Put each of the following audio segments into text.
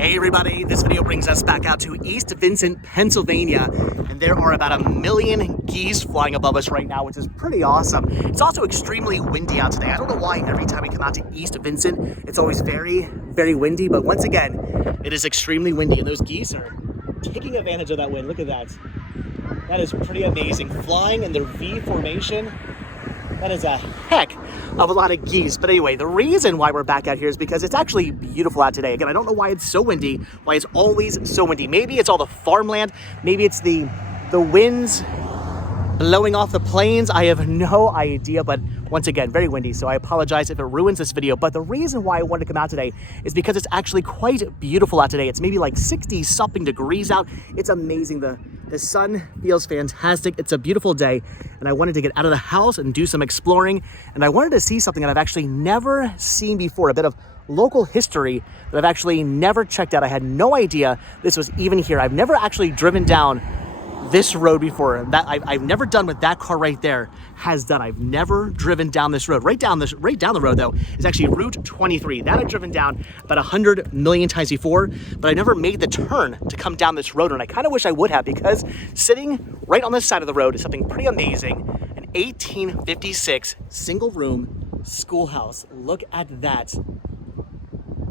Hey everybody, this video brings us back out to East Vincent, Pennsylvania, and there are about 1 million geese flying above us right now, which is pretty awesome. It's also extremely windy out today. I don't know why every time we come out to East Vincent, it's always very, very windy, but once again, it is extremely windy, and those geese are taking advantage of that wind. Look at that. That is pretty amazing. Flying in their V formation. That is a heck of a lot of geese. But anyway, the reason why we're back out here is because it's actually beautiful out today. Again, I don't know why it's so windy, why it's always so windy. Maybe it's all the farmland. Maybe it's the winds blowing off the plains. I have no idea, but once again, very windy. So I apologize if it ruins this video. But the reason why I wanted to come out today is because it's actually quite beautiful out today. It's maybe like 60 something degrees out. It's amazing. The sun feels fantastic. It's a beautiful day, and I wanted to get out of the house and do some exploring, and I wanted to see something that I've actually never seen before, a bit of local history that I've actually never checked out. I had no idea this was even here. I've never actually driven down this road before. That I've never done what that car right there has done. I've never driven down this road. Right down the road though is actually Route 23. That I've driven down about 100 million times before, but I never made the turn to come down this road, and I kind of wish I would have, because sitting right on this side of the road is something pretty amazing. An 1856 single room schoolhouse. Look at that.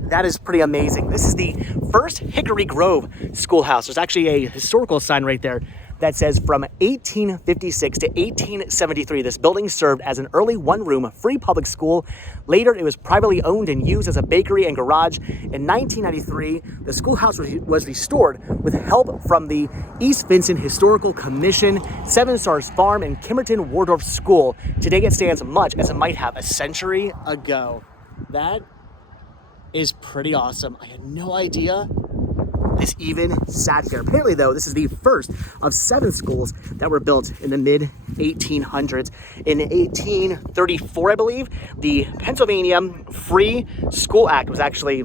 That is pretty amazing. This is the first Hickory Grove schoolhouse. There's actually a historical sign right there that says from 1856 to 1873, this building served as an early one-room free public school. Later, it was privately owned and used as a bakery and garage. In 1993, the schoolhouse was restored with help from the East Vincent Historical Commission, Seven Stars Farm, and Kimberton-Waldorf School. Today, it stands much as it might have a century ago. That is pretty awesome. I had no idea this even sat here. Apparently though, this is the first of 7 schools that were built in the mid 1800s. In 1834, I believe, the Pennsylvania Free School Act was actually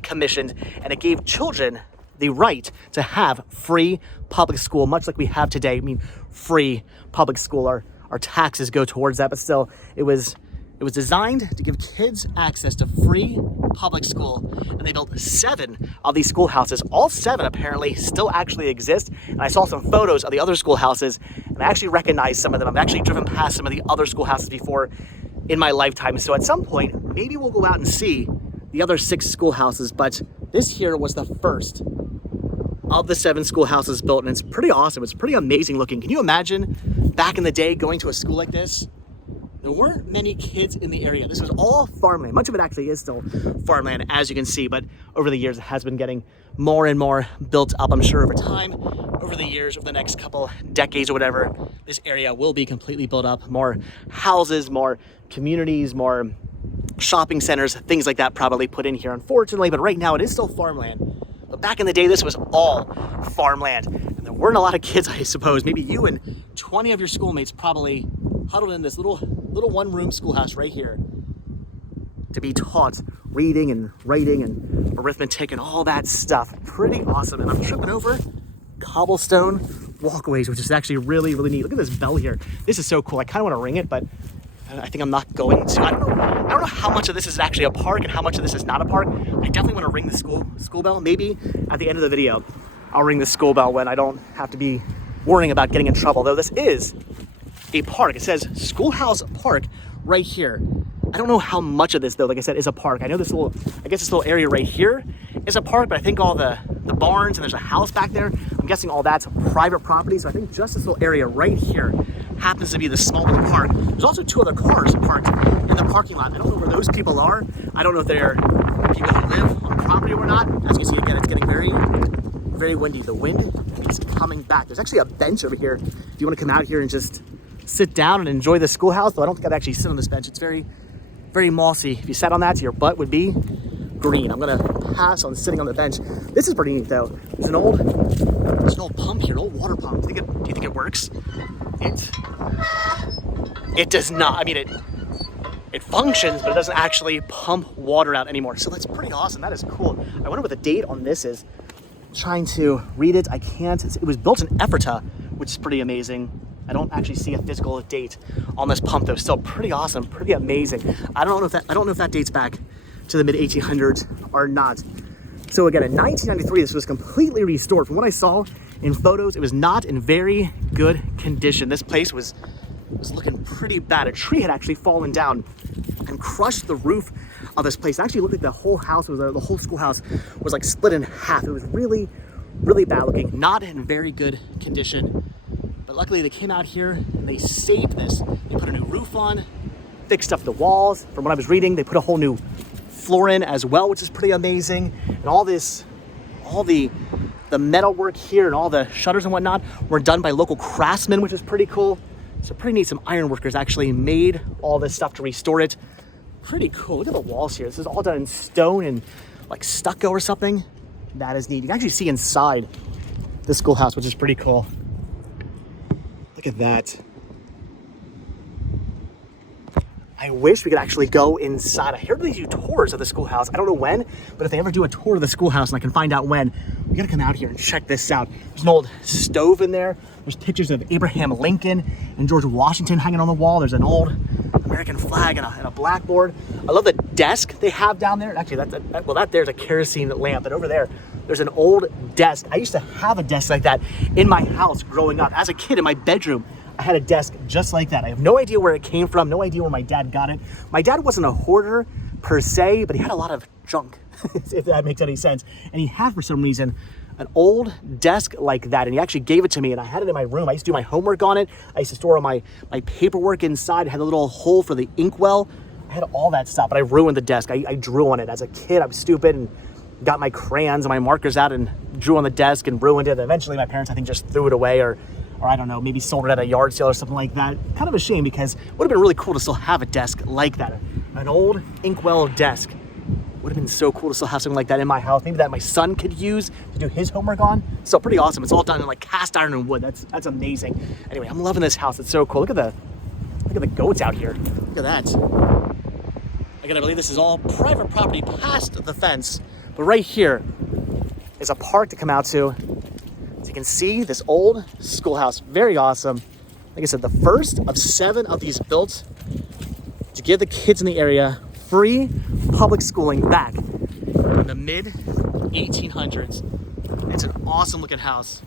commissioned, and it gave children the right to have free public school, much like we have today. I mean, free public school, our taxes go towards that, but still, it was designed to give kids access to free public school, and they built 7 of these schoolhouses. All 7 apparently still actually exist, and I saw some photos of the other schoolhouses, and I actually recognized some of them. I've actually driven past some of the other schoolhouses before in my lifetime, so at some point, maybe we'll go out and see the other 6 schoolhouses, but this here was the first of the 7 schoolhouses built, and it's pretty awesome. It's pretty amazing looking. Can you imagine back in the day going to a school like this? There weren't many kids in the area. This was all farmland. Much of it actually is still farmland, as you can see, but over the years, it has been getting more and more built up. I'm sure over time, over the years, over the next couple decades or whatever, this area will be completely built up. More houses, more communities, more shopping centers, things like that probably put in here, unfortunately, but right now it is still farmland. But back in the day, this was all farmland, and there weren't a lot of kids, I suppose. Maybe you and 20 of your schoolmates probably huddled in this little one-room schoolhouse right here to be taught reading and writing and arithmetic and all that stuff. Pretty awesome. And I'm tripping over cobblestone walkways, which is actually really, really neat. Look at this bell here. This is so cool. I kind of want to ring it, but I think I'm not going to. I don't know how much of this is actually a park and how much of this is not a park. I definitely want to ring the school bell. Maybe at the end of the video, I'll ring the school bell when I don't have to be worrying about getting in trouble. Though this is a park. It says Schoolhouse Park right here. I don't know how much of this though, like I said, is a park. I know this little area right here is a park, but I think all the barns, and there's a house back there, I'm guessing all that's private property. So I think just this little area right here happens to be the small little park. There's also 2 other cars parked in the parking lot. I don't know where those people are. I don't know if they're people who live on property or not. As you can see, again, it's getting very, very windy. The wind is coming back. There's actually a bench over here if you want to come out here and just sit down and enjoy the schoolhouse. Though I don't think I'd actually sit on this bench. It's very, very mossy. If you sat on that, your butt would be green. I'm gonna pass on sitting on the bench. This is pretty neat though. There's an old pump here, an old water pump. Do you think it works? It does not. I mean, it functions, but it doesn't actually pump water out anymore. So that's pretty awesome. That is cool. I wonder what the date on this is. I'm trying to read it. I can't. It was built in Ephrata, which is pretty amazing. I don't actually see a physical date on this pump though. Still pretty awesome, pretty amazing. I don't know if that dates back to the mid 1800s or not. So again, in 1993, this was completely restored. From what I saw in photos, it was not in very good condition. This place was looking pretty bad. A tree had actually fallen down and crushed the roof of this place. It actually looked like the whole house the whole schoolhouse was like split in half. It was really, really bad looking, not in very good condition. But luckily they came out here and they saved this. They put a new roof on, fixed up the walls. From what I was reading, they put a whole new floor in as well, which is pretty amazing. And all the metalwork here and all the shutters and whatnot were done by local craftsmen, which is pretty cool. So pretty neat. Some iron workers actually made all this stuff to restore it. Pretty cool. Look at the walls here. This is all done in stone and like stucco or something. That is neat. You can actually see inside the schoolhouse, which is pretty cool. Look at that. I wish we could actually go inside. I heard they do tours of the schoolhouse. I don't know when, but if they ever do a tour of the schoolhouse and I can find out when, we gotta come out here and check this out. There's an old stove in there. There's pictures of Abraham Lincoln and George Washington hanging on the wall. There's an old American flag and a blackboard. I love the desk they have down there. Actually, that there's a kerosene lamp, and over there's an old desk. I used to have a desk like that in my house growing up. As a kid in my bedroom, I had a desk just like that. I have no idea where it came from, no idea where my dad got it. My dad wasn't a hoarder per se, but he had a lot of junk, if that makes any sense. And he had, for some reason, an old desk like that, and he actually gave it to me, and I had it in my room. I used to do my homework on it. I used to store all my paperwork inside. It had a little hole for the inkwell. I had all that stuff, but I ruined the desk. I drew on it. As a kid, I was stupid and got my crayons and my markers out and drew on the desk and ruined it. And eventually, my parents, I think, just threw it away, or I don't know, maybe sold it at a yard sale or something like that. Kind of a shame, because it would have been really cool to still have a desk like that. An old inkwell desk. Would have been so cool to still have something like that in my house. Maybe that my son could use to do his homework on. So pretty awesome. It's all done in like cast iron and wood. That's amazing. Anyway, I'm loving this house. It's so cool. Look at the goats out here. Look at that. I gotta believe this is all private property past the fence. But right here is a park to come out to. So you can see this old schoolhouse. Very awesome. Like I said, the first of 7 of these built to give the kids in the area free public schooling back in the mid 1800s. It's an awesome looking house.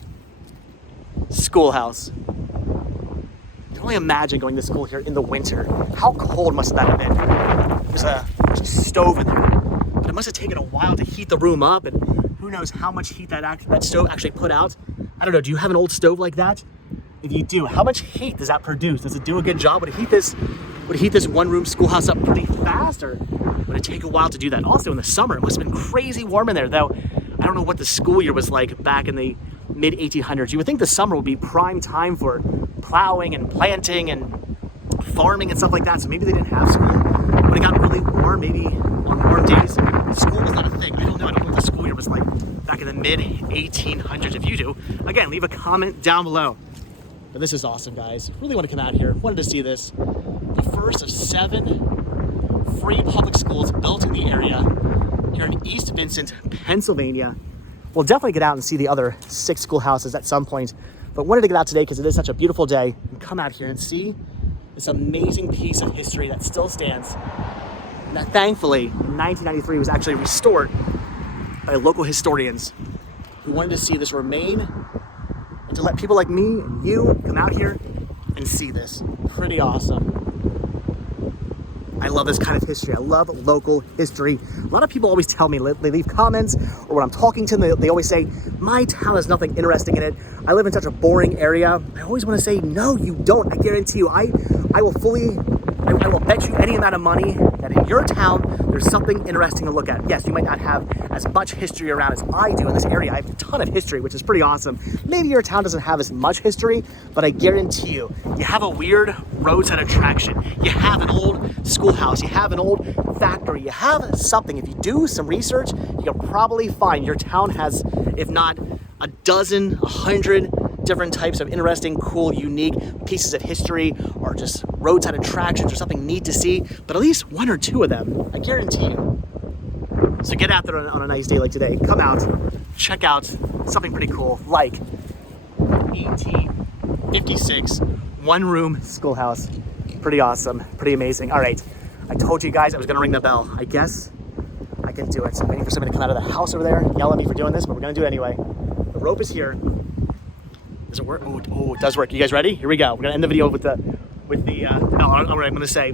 Schoolhouse. I can only imagine going to school here in the winter. How cold must that have been? There's a stove in there, but it must have taken a while to heat the room up, and who knows how much heat that stove actually put out. I don't know, do you have an old stove like that? If you do, how much heat does that produce? Does it do a good job? Would it heat this one-room schoolhouse up pretty fast, or would it take a while to do that? Also in the summer, it must have been crazy warm in there, though I don't know what the school year was like back in the mid 1800s. You would think the summer would be prime time for plowing and planting and farming and stuff like that, so maybe they didn't have school. When it got really warm, maybe on warm days, school was not a thing. I don't know what the school year was like back in the mid 1800s. If you do, again, leave a comment down below. But this is awesome, guys. Really want to come out here. Wanted to see this. The first of 7 free public schools built in the area here in East Vincent, Pennsylvania. We'll definitely get out and see the other 6 schoolhouses at some point, but wanted to get out today because it is such a beautiful day and come out here and see this amazing piece of history that still stands, and that thankfully in 1993 was actually restored by local historians who wanted to see this remain and to let people like me and you come out here and see this. Pretty awesome. I love this kind of history. I love local history. A lot of people always tell me, they leave comments, or when I'm talking to them, they always say, my town has nothing interesting in it. I live in such a boring area. I always want to say, no, you don't. I guarantee you, I will bet you any amount of money that in your town, there's something interesting to look at. Yes, you might not have as much history around as I do in this area. I have a ton of history, which is pretty awesome. Maybe your town doesn't have as much history, but I guarantee you, you have a weird roadside attraction. You have an old schoolhouse. You have an old factory. You have something. If you do some research, you can probably find your town has, if not a dozen, 100 different types of interesting, cool, unique pieces of history, or just roadside attractions or something neat to see, but at least 1 or 2 of them, I guarantee you. So get out there on a nice day like today. Come out, check out something pretty cool, like 1856 one-room schoolhouse. Pretty awesome, pretty amazing. All right, I told you guys I was gonna ring the bell. I guess I can do it. So I'm waiting for somebody to come out of the house over there, yell at me for doing this, but we're gonna do it anyway. The rope is here. Does it work? Oh, it does work. You guys ready? Here we go. We're gonna end the video with I'm gonna say.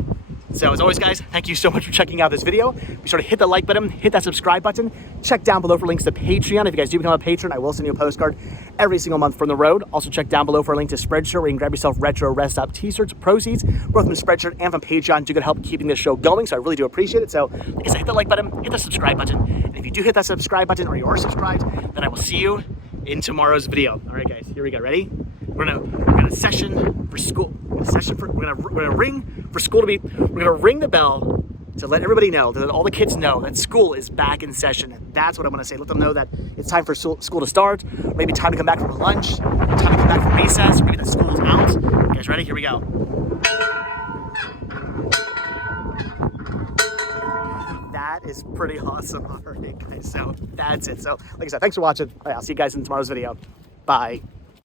So as always, guys, thank you so much for checking out this video. Be sure to hit the like button, hit that subscribe button. Check down below for links to Patreon. If you guys do become a patron, I will send you a postcard every single month from the road. Also check down below for a link to Spreadshirt where you can grab yourself retro rest stop t-shirts. Proceeds both from Spreadshirt and from Patreon do good help keeping this show going. So I really do appreciate it. So like I said, hit the like button, hit the subscribe button. And if you do hit that subscribe button or you are subscribed, then I will see you in tomorrow's video. All right, guys, here we go. Ready? We're gonna session for school. We're gonna ring for school to be. We're gonna ring the bell to let everybody know, that all the kids know that school is back in session. And that's what I'm gonna say. Let them know that it's time for school to start. Maybe time to come back from lunch. Time to come back from recess. Or maybe that school's out. You guys ready? Here we go. That is pretty awesome. All right, guys. So that's it. So like I said, thanks for watching. I'll see you guys in tomorrow's video. Bye.